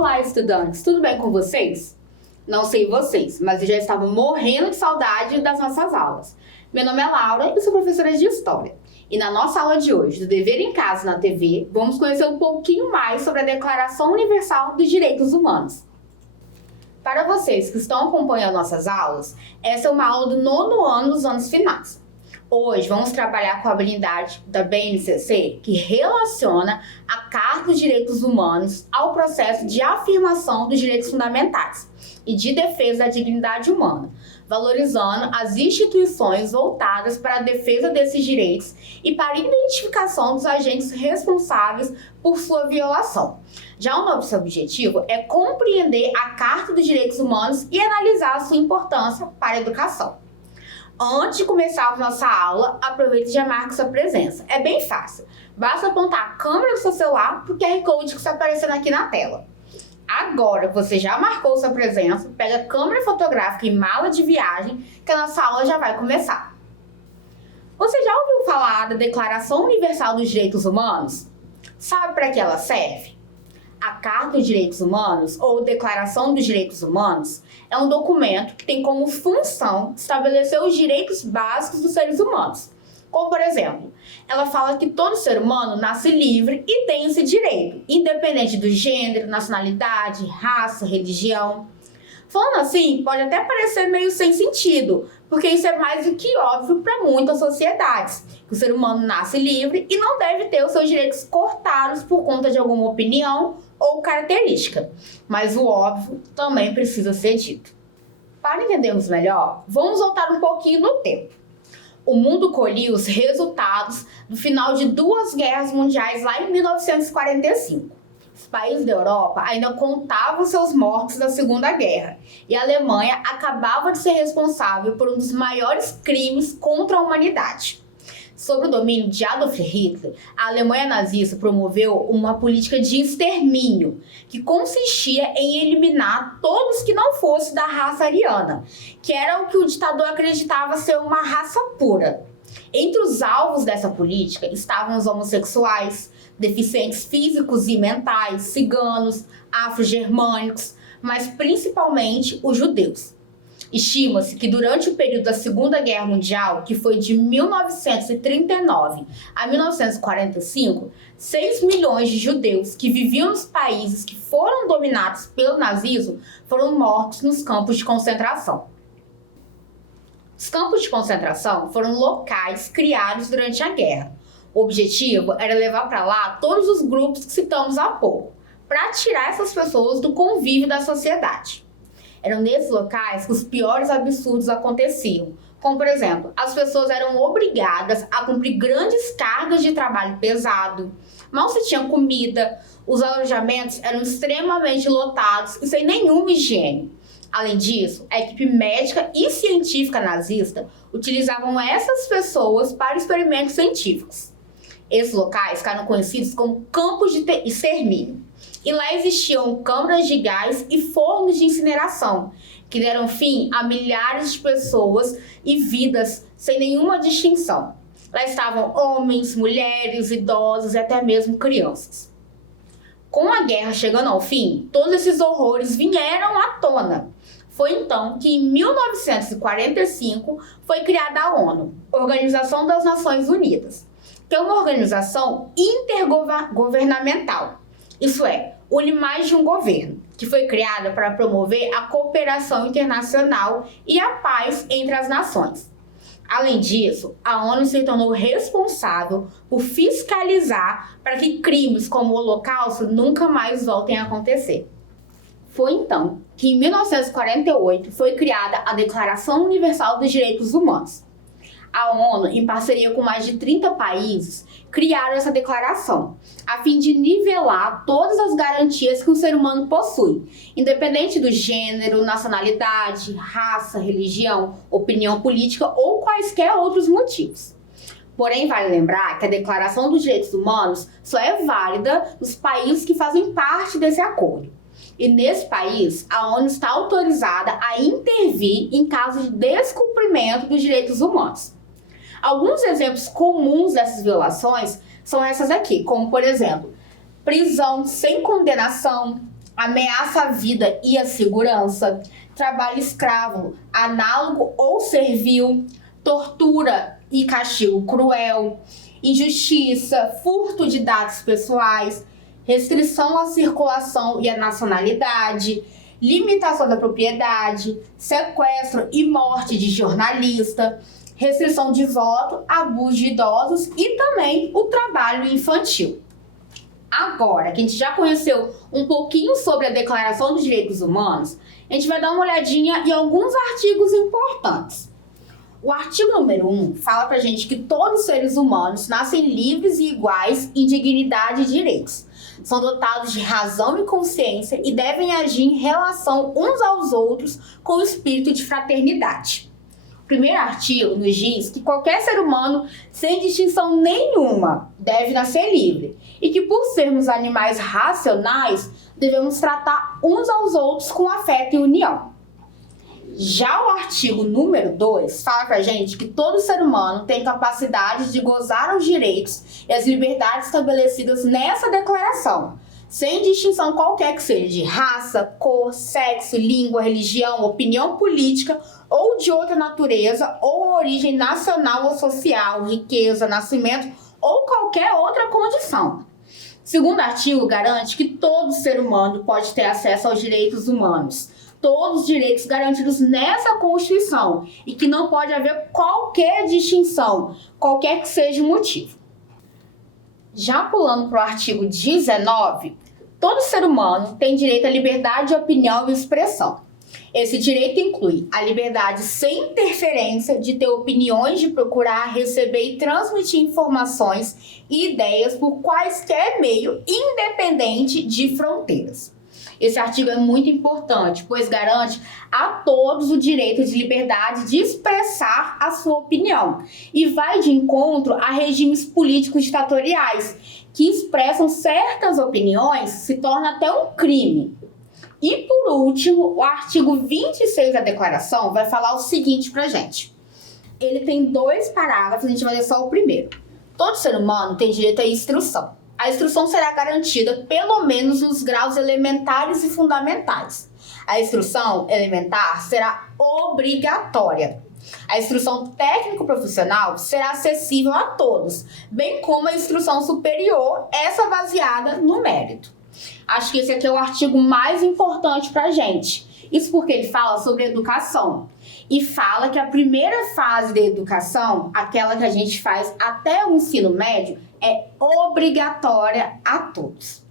Olá, estudantes! Tudo bem com vocês? Não sei vocês, mas eu já estava morrendo de saudade das nossas aulas. Meu nome é Laura e sou professora de História. E na nossa aula de hoje, do Dever em Casa na TV, vamos conhecer um pouquinho mais sobre a Declaração Universal dos Direitos Humanos. Para vocês que estão acompanhando nossas aulas, essa é uma aula do 9º ano dos anos finais. Hoje vamos trabalhar com a habilidade da BNCC, que relaciona a Carta dos Direitos Humanos ao processo de afirmação dos direitos fundamentais e de defesa da dignidade humana, valorizando as instituições voltadas para a defesa desses direitos e para a identificação dos agentes responsáveis por sua violação. Já o nosso objetivo é compreender a Carta dos Direitos Humanos e analisar a sua importância para a educação. Antes de começar a nossa aula, aproveite e já marque sua presença. É bem fácil. Basta apontar a câmera do seu celular para o QR Code que está aparecendo aqui na tela. Agora, você já marcou sua presença, pega a câmera fotográfica e mala de viagem, que a nossa aula já vai começar. Você já ouviu falar da Declaração Universal dos Direitos Humanos? Sabe para que ela serve? A Carta dos Direitos Humanos, ou Declaração dos Direitos Humanos, é um documento que tem como função estabelecer os direitos básicos dos seres humanos. Como, por exemplo, ela fala que todo ser humano nasce livre e tem esse direito, independente do gênero, nacionalidade, raça, religião. Falando assim, pode até parecer meio sem sentido, porque isso é mais do que óbvio para muitas sociedades, que o ser humano nasce livre e não deve ter os seus direitos cortados por conta de alguma opinião ou característica. Mas o óbvio também precisa ser dito. Para entendermos melhor, vamos voltar um pouquinho no tempo. O mundo colhia os resultados do final de 2 guerras mundiais lá em 1945. Os países da Europa ainda contavam seus mortos da Segunda Guerra e a Alemanha acabava de ser responsável por um dos maiores crimes contra a humanidade. Sob o domínio de Adolf Hitler, a Alemanha nazista promoveu uma política de extermínio, que consistia em eliminar todos que não fossem da raça ariana, que era o que o ditador acreditava ser uma raça pura. Entre os alvos dessa política estavam os homossexuais, deficientes físicos e mentais, ciganos, afro-germânicos, mas principalmente os judeus. Estima-se que durante o período da Segunda Guerra Mundial, que foi de 1939 a 1945, 6 milhões de judeus que viviam nos países que foram dominados pelo nazismo foram mortos nos campos de concentração. Os campos de concentração foram locais criados durante a guerra. O objetivo era levar para lá todos os grupos que citamos há pouco, para tirar essas pessoas do convívio da sociedade. Eram nesses locais que os piores absurdos aconteciam, como, por exemplo, as pessoas eram obrigadas a cumprir grandes cargas de trabalho pesado, mal se tinha comida, os alojamentos eram extremamente lotados e sem nenhuma higiene. Além disso, a equipe médica e científica nazista utilizavam essas pessoas para experimentos científicos. Esses locais ficaram conhecidos como campos de extermínio. E lá existiam câmaras de gás e fornos de incineração, que deram fim a milhares de pessoas e vidas sem nenhuma distinção. Lá estavam homens, mulheres, idosos e até mesmo crianças. Com a guerra chegando ao fim, todos esses horrores vieram à tona. Foi então que, em 1945, foi criada a ONU, Organização das Nações Unidas, que é uma organização intergovernamental. Isso é, une mais de um governo, que foi criada para promover a cooperação internacional e a paz entre as nações. Além disso, a ONU se tornou responsável por fiscalizar para que crimes como o Holocausto nunca mais voltem a acontecer. Foi então que, em 1948, foi criada a Declaração Universal dos Direitos Humanos. A ONU, em parceria com mais de 30 países, criaram essa declaração, a fim de nivelar todas as garantias que o ser humano possui, independente do gênero, nacionalidade, raça, religião, opinião política ou quaisquer outros motivos. Porém, vale lembrar que a Declaração dos Direitos Humanos só é válida nos países que fazem parte desse acordo. E nesse país, a ONU está autorizada a intervir em caso de descumprimento dos direitos humanos. Alguns exemplos comuns dessas violações são essas aqui, como, por exemplo, prisão sem condenação, ameaça à vida e à segurança, trabalho escravo, análogo ou servil, tortura e castigo cruel, injustiça, furto de dados pessoais, restrição à circulação e à nacionalidade, limitação da propriedade, sequestro e morte de jornalista, restrição de voto, abuso de idosos e também o trabalho infantil. Agora que a gente já conheceu um pouquinho sobre a Declaração dos Direitos Humanos, a gente vai dar uma olhadinha em alguns artigos importantes. O artigo número 1 fala pra gente que todos os seres humanos nascem livres e iguais em dignidade e direitos. São dotados de razão e consciência e devem agir em relação uns aos outros com o espírito de fraternidade. O primeiro artigo nos diz que qualquer ser humano, sem distinção nenhuma, deve nascer livre e que, por sermos animais racionais, devemos tratar uns aos outros com afeto e união. Já o artigo número 2 fala pra gente que todo ser humano tem capacidade de gozar os direitos e as liberdades estabelecidas nessa declaração, sem distinção qualquer que seja de raça, cor, sexo, língua, religião, opinião política ou de outra natureza ou origem nacional ou social, riqueza, nascimento ou qualquer outra condição. O segundo artigo garante que todo ser humano pode ter acesso aos direitos humanos, todos os direitos garantidos nessa Constituição e que não pode haver qualquer distinção, qualquer que seja o motivo. Já pulando para o artigo 19, todo ser humano tem direito à liberdade de opinião e expressão. Esse direito inclui a liberdade sem interferência de ter opiniões, de procurar, receber e transmitir informações e ideias por quaisquer meio, independente de fronteiras. Esse artigo é muito importante, pois garante a todos o direito de liberdade de expressar a sua opinião e vai de encontro a regimes políticos ditatoriais que expressam certas opiniões se torna até um crime. E por último, o artigo 26 da declaração vai falar o seguinte pra gente. Ele tem 2 parágrafos, a gente vai ler só o primeiro. Todo ser humano tem direito à instrução. A instrução será garantida pelo menos nos graus elementares e fundamentais. A instrução elementar será obrigatória. A instrução técnico-profissional será acessível a todos, bem como a instrução superior, essa baseada no mérito. Acho que esse aqui é o artigo mais importante para a gente. Isso porque ele fala sobre educação. E fala que a primeira fase da educação, aquela que a gente faz até o ensino médio, é obrigatória a todos.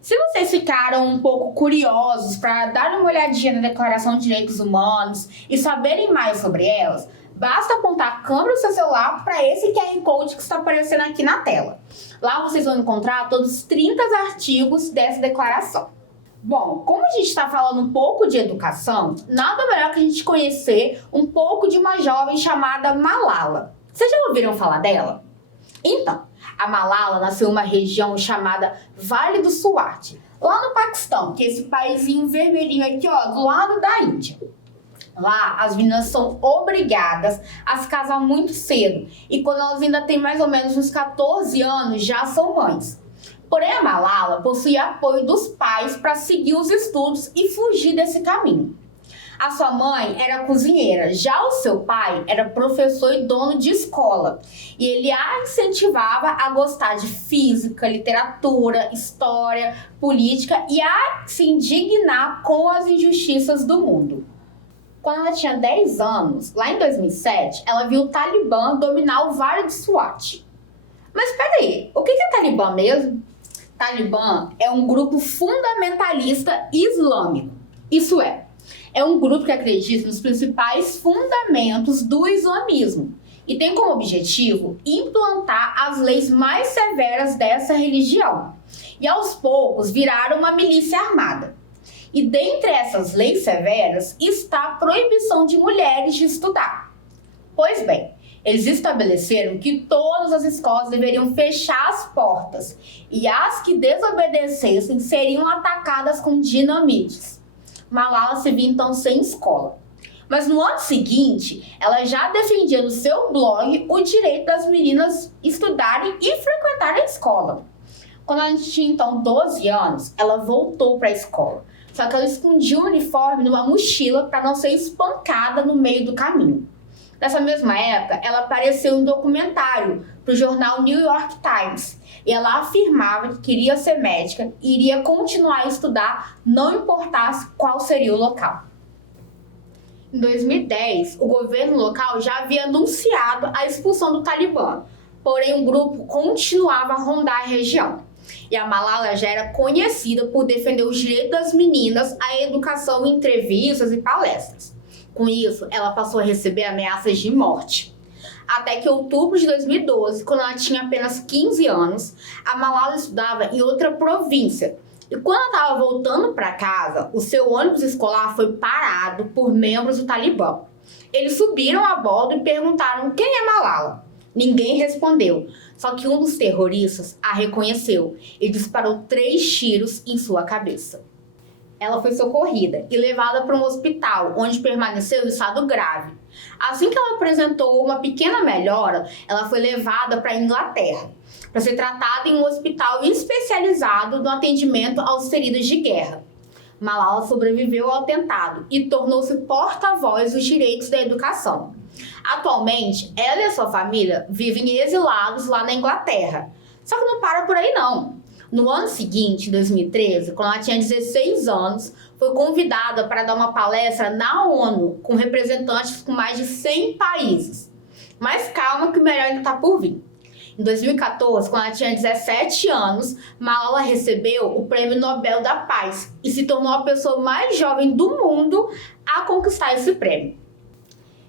Se vocês ficaram um pouco curiosos para dar uma olhadinha na Declaração de Direitos Humanos e saberem mais sobre elas, basta apontar a câmera do seu celular para esse QR Code que está aparecendo aqui na tela. Lá vocês vão encontrar todos os 30 artigos dessa declaração. Bom, como a gente está falando um pouco de educação, nada melhor que a gente conhecer um pouco de uma jovem chamada Malala. Vocês já ouviram falar dela? Então, a Malala nasceu em uma região chamada Vale do Swat, lá no Paquistão, que é esse paizinho vermelhinho aqui, ó, do lado da Índia. Lá, as meninas são obrigadas a se casar muito cedo e quando elas ainda têm mais ou menos uns 14 anos, já são mães. Porém, a Malala possuía apoio dos pais para seguir os estudos e fugir desse caminho. A sua mãe era cozinheira, já o seu pai era professor e dono de escola. E ele a incentivava a gostar de física, literatura, história, política e a se indignar com as injustiças do mundo. Quando ela tinha 10 anos, lá em 2007, ela viu o Talibã dominar o Vale do Swat. Mas peraí, o que é Talibã mesmo? Talibã é um grupo fundamentalista islâmico. Isso é um grupo que acredita nos principais fundamentos do islamismo e tem como objetivo implantar as leis mais severas dessa religião. E aos poucos viraram uma milícia armada. E dentre essas leis severas está a proibição de mulheres de estudar. Pois bem, eles estabeleceram que todas as escolas deveriam fechar as portas e as que desobedecessem seriam atacadas com dinamites. Malala se viu então sem escola. Mas no ano seguinte, ela já defendia no seu blog o direito das meninas estudarem e frequentarem a escola. Quando ela tinha, então, 12 anos, ela voltou para a escola. Só que ela escondia o uniforme numa mochila para não ser espancada no meio do caminho. Nessa mesma época, ela apareceu em um documentário para o jornal New York Times. E ela afirmava que queria ser médica e iria continuar a estudar, não importasse qual seria o local. Em 2010, o governo local já havia anunciado a expulsão do Talibã, porém o grupo continuava a rondar a região. E a Malala já era conhecida por defender os direitos das meninas à educação em entrevistas e palestras. Com isso, ela passou a receber ameaças de morte. Até que em outubro de 2012, quando ela tinha apenas 15 anos, a Malala estudava em outra província. E quando ela estava voltando para casa, o seu ônibus escolar foi parado por membros do Talibã. Eles subiram a bordo e perguntaram quem é Malala. Ninguém respondeu, só que um dos terroristas a reconheceu e disparou 3 tiros em sua cabeça. Ela foi socorrida e levada para um hospital, onde permaneceu em estado grave. Assim que ela apresentou uma pequena melhora, ela foi levada para a Inglaterra, para ser tratada em um hospital especializado no atendimento aos feridos de guerra. Malala sobreviveu ao atentado e tornou-se porta-voz dos direitos da educação. Atualmente, ela e a sua família vivem exilados lá na Inglaterra. Só que não para por aí não. No ano seguinte, em 2013, quando ela tinha 16 anos, foi convidada para dar uma palestra na ONU com representantes com mais de 100 países. Mas calma que o melhor ainda está por vir. Em 2014, quando ela tinha 17 anos, Malala recebeu o Prêmio Nobel da Paz e se tornou a pessoa mais jovem do mundo a conquistar esse prêmio.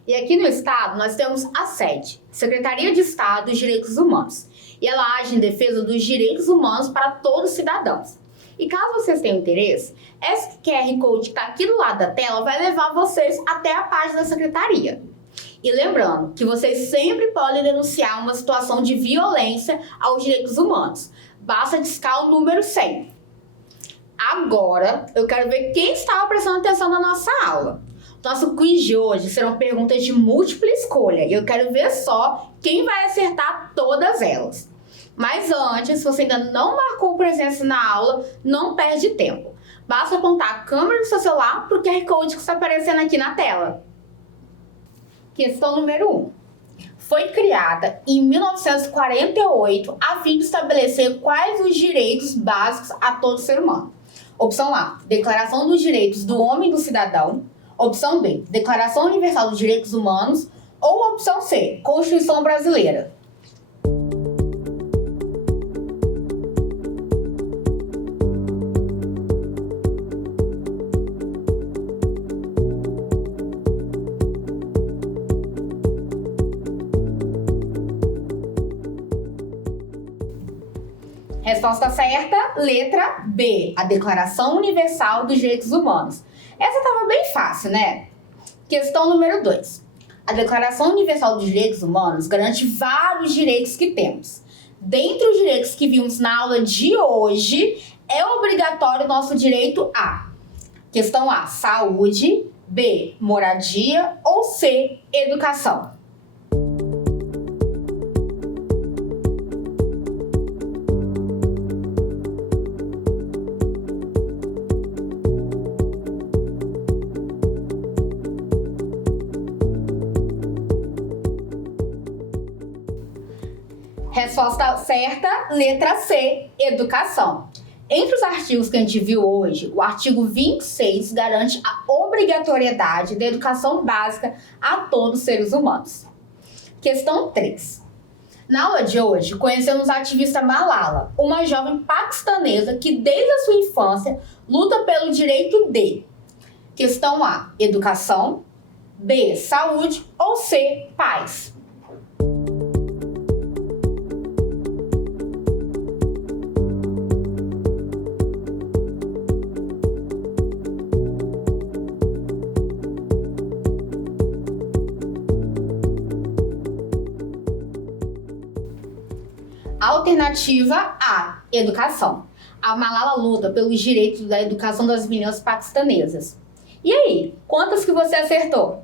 E aqui no estado nós temos a SEDE, Secretaria de Estado dos Direitos Humanos. E ela age em defesa dos direitos humanos para todos os cidadãos. E caso vocês tenham interesse, esse QR Code que está aqui do lado da tela vai levar vocês até a página da Secretaria. E lembrando que vocês sempre podem denunciar uma situação de violência aos direitos humanos. Basta discar o número 100. Agora, eu quero ver quem estava prestando atenção na nossa aula. Nosso quiz de hoje serão perguntas de múltipla escolha e eu quero ver só quem vai acertar todas elas. Mas antes, se você ainda não marcou presença na aula, não perde tempo. Basta apontar a câmera do seu celular para o QR Code que está aparecendo aqui na tela. Questão número 1. Foi criada em 1948 a fim de estabelecer quais os direitos básicos a todo ser humano. Opção A, Declaração dos Direitos do Homem e do Cidadão. Opção B, Declaração Universal dos Direitos Humanos. Ou opção C, Constituição Brasileira. Resposta certa, letra B, a Declaração Universal dos Direitos Humanos. Essa estava bem fácil, né? Questão número 2. A Declaração Universal dos Direitos Humanos garante vários direitos que temos. Dentre os direitos que vimos na aula de hoje, é obrigatório o nosso direito a. Questão A, saúde. B, moradia. Ou C, educação. Resposta certa, letra C, educação. Entre os artigos que a gente viu hoje, o artigo 26 garante a obrigatoriedade da educação básica a todos os seres humanos. Questão 3. Na aula de hoje, conhecemos a ativista Malala, uma jovem paquistanesa que desde a sua infância luta pelo direito de. Questão A, educação. B, saúde. Ou C, paz. Alternativa A, educação. A Malala luta pelos direitos da educação das meninas paquistanesas. E aí, quantas que você acertou?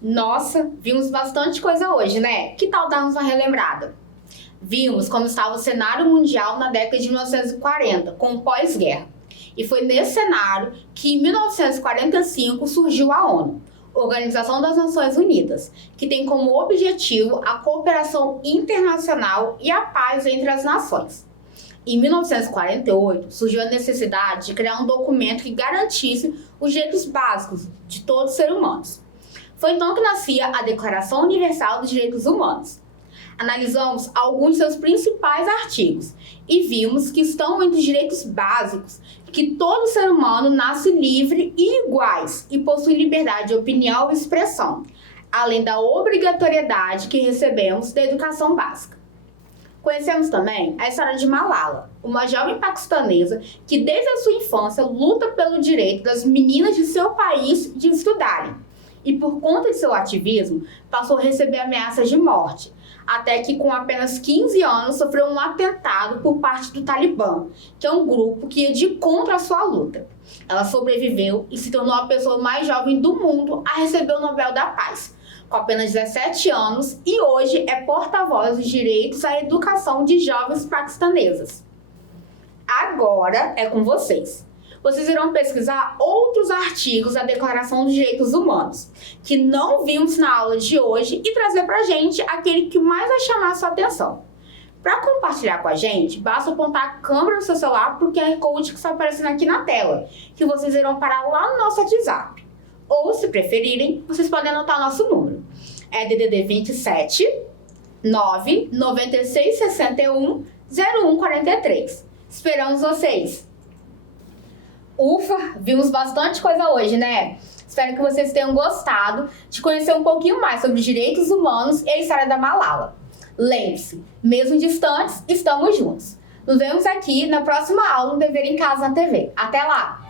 Nossa, vimos bastante coisa hoje, né? Que tal darmos uma relembrada? Vimos como estava o cenário mundial na década de 1940, com o pós-guerra. E foi nesse cenário que, em 1945, surgiu a ONU, Organização das Nações Unidas, que tem como objetivo a cooperação internacional e a paz entre as nações. Em 1948, surgiu a necessidade de criar um documento que garantisse os direitos básicos de todos os seres humanos. Foi então que nascia a Declaração Universal dos Direitos Humanos. Analisamos alguns de seus principais artigos e vimos que estão entre os direitos básicos que todo ser humano nasce livre e iguais e possui liberdade de opinião e expressão, além da obrigatoriedade que recebemos da educação básica. Conhecemos também a história de Malala, uma jovem paquistanesa que desde a sua infância luta pelo direito das meninas de seu país de estudarem e por conta de seu ativismo passou a receber ameaças de morte, até que com apenas 15 anos sofreu um atentado por parte do Talibã, que é um grupo que ia de contra a sua luta. Ela sobreviveu e se tornou a pessoa mais jovem do mundo a receber o Nobel da Paz, com apenas 17 anos, e hoje é porta-voz dos direitos à educação de jovens paquistanesas. Agora é com vocês. Vocês irão pesquisar outros artigos da Declaração dos Direitos Humanos, que não vimos na aula de hoje, e trazer pra gente aquele que mais vai chamar a sua atenção. Para compartilhar com a gente, basta apontar a câmera do seu celular para o QR Code que está aparecendo aqui na tela, que vocês irão parar lá no nosso WhatsApp. Ou, se preferirem, vocês podem anotar nosso número. É DDD 27 9 96 61 0143. Esperamos vocês! Ufa, vimos bastante coisa hoje, né? Espero que vocês tenham gostado de conhecer um pouquinho mais sobre os direitos humanos e a história da Malala. Lembre-se, mesmo distantes, estamos juntos. Nos vemos aqui na próxima aula do Dever em Casa na TV. Até lá!